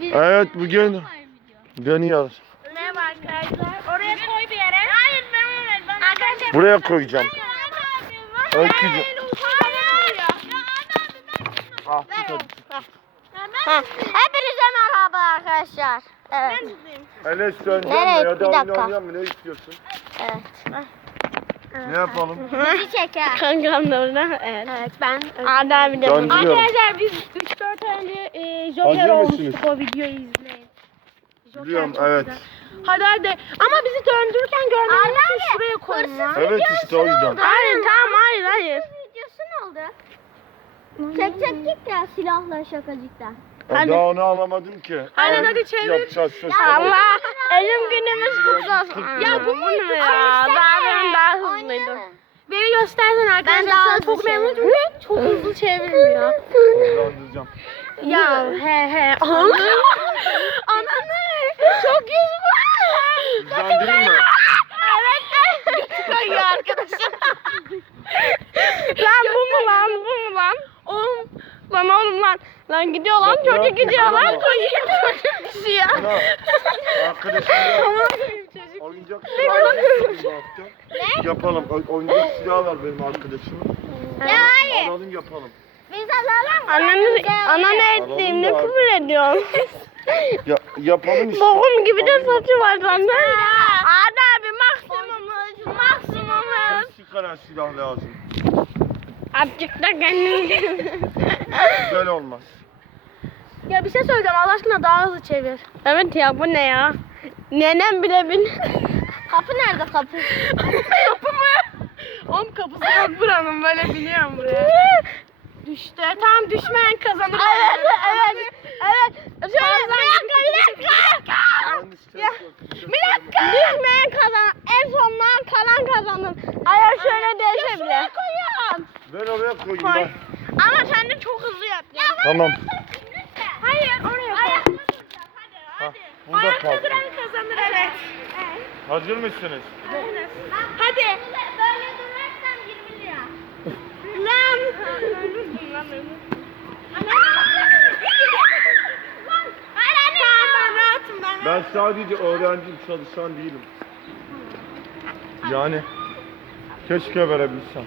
evet bugün mı? dönüyor. Ne var arkadaşlar? Oraya koy bir yere. Hayır ben oraya. ben. Arkadaşlar buraya koyacağım. Öküz. Hayır. Ya abi ben. Ah. De, ben ha. ha. Hepinize merhaba arkadaşlar. Evet. Ben gideyim. Enes sen ne yapıyorsun? Da ne istiyorsun? Evet. Ah. Ne yapalım? Bizi çeker. Kankam da orada. Evet. evet. ben. Evet. Adem bir de. Biliyorum. Arkadaşlar biz 3-4 önce Joker olmuştuk o videoyu izleyin. Joker Biliyorum kendimize. evet. Hadi hadi. Ama bizi döndürürken görmemiz için şuraya koyma. Evet işte o yüzden. İşte, hayır ağlamayın tamam ağlamayın. hayır hayır. Videosu ne oldu? Çek çek git ya silahla şakacıkla. Daha onu alamadım ki. Aynen hadi çevir. Allah. Ölüm günümüz kutlu olsun. Kutlu. Ya bu muydu? Daha ben, ben daha hızlıydım. Beni göstersen arkadaşlar ben sana çok memnun oldum. Çok hızlı çeviriyor. Ya he he. Ana ne? Çok yüz var. Bakın ben Lan gidiyor lan ya çocuk ya gidiyor, gidiyor lan çocuk çocuk kişi şey ya. ya, tamam, ya. ne? Yapalım. O oyuncak silah ver benim arkadaşım. ne yani. yani, Alalım yapalım. Biz alalım. Ananız, ananı ne ettiğim ne kabul ediyorum. ya, yapalım işte. Boğum gibi Anladım. de saçı var sende. Hadi abi maksimumuz. Maksimumuz. Bir kadar silah lazım. Azıcık da kendim. Güzel olmaz. Ya bir şey söyleyeceğim Allah aşkına daha hızlı çevir. Evet ya bu ne ya? Nenem bile bin. kapı nerede kapı? kapı mı? Oğlum kapısı yok buranın böyle biniyorum buraya. Düştü. Tam düşmeyen kazanır. A evet evet. Evet. evet. evet. Şöyle bir dakika bir dakika. Bir dakika. Düşmeyen kazan. En sondan kalan kazanır. Ayar şöyle Anladım. değişebilir. bile. Ben oraya koyayım ben. Ama sen de çok hızlı yap. Tamam. Ya Hayır, oraya koy. Ayakta hadi, ha, hadi. Ayakta duran evet. evet. evet. Hazır mısınız? Evet. Hadi. Lan, hadi. Böyle durursam 20 lira. lan! Ben, rahatım, ben, rahatım. ben sadece öğrenciyim, çalışan değilim. Yani, yani. keşke verebilsem.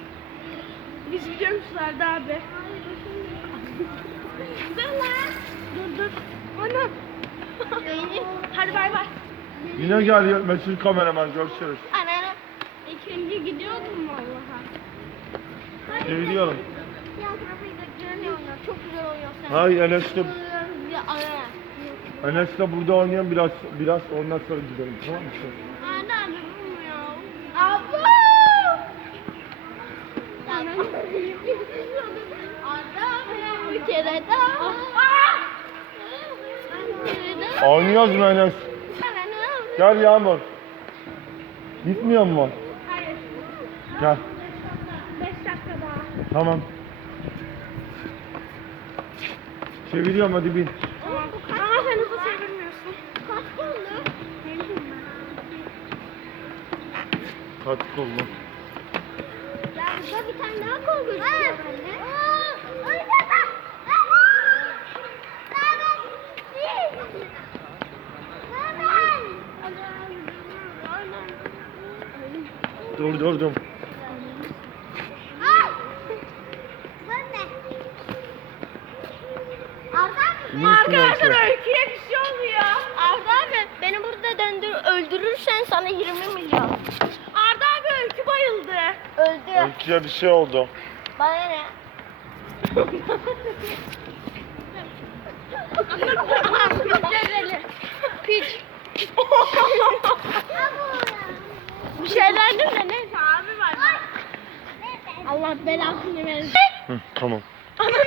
Biz biliyormuşlardı abi. Hayır, Dur dur. Ana. Beyni. Hadi bay bay. Yine gel Mesut kameraman görüşürüz. Ana ana. İlk önce gidiyordum vallaha. Gidiyorum. Şey ya kafayı da görmüyorum. Çok güzel oynuyorsun. Hayır Enes de... Ana. Enes de burada oynayan biraz biraz ondan sonra gidelim tamam mı? Ana Abla! Sen... adam, bir adam! Bir kere daha! De... Aa! Oynuyoruz Menes. Gel Yağmur. Gitmiyor mu? Hayır. Gel. 5 dakika daha. Tamam. Çeviriyorum hadi bir. Ama sen hızlı çevirmiyorsun. Kaç kollu? Kaç kollu? Ya burada bir tane daha kol gözüküyor bende. Durdurdum. Arda abi, arka arka öyküye bir şey oluyor. Arda abi beni burada döndür öldürürsen sana 20 milyon. Arda abi öykü bayıldı. Öldü. Öyküye bir şey oldu. Bana ne? Piç. mae'n bydd allan i Come on.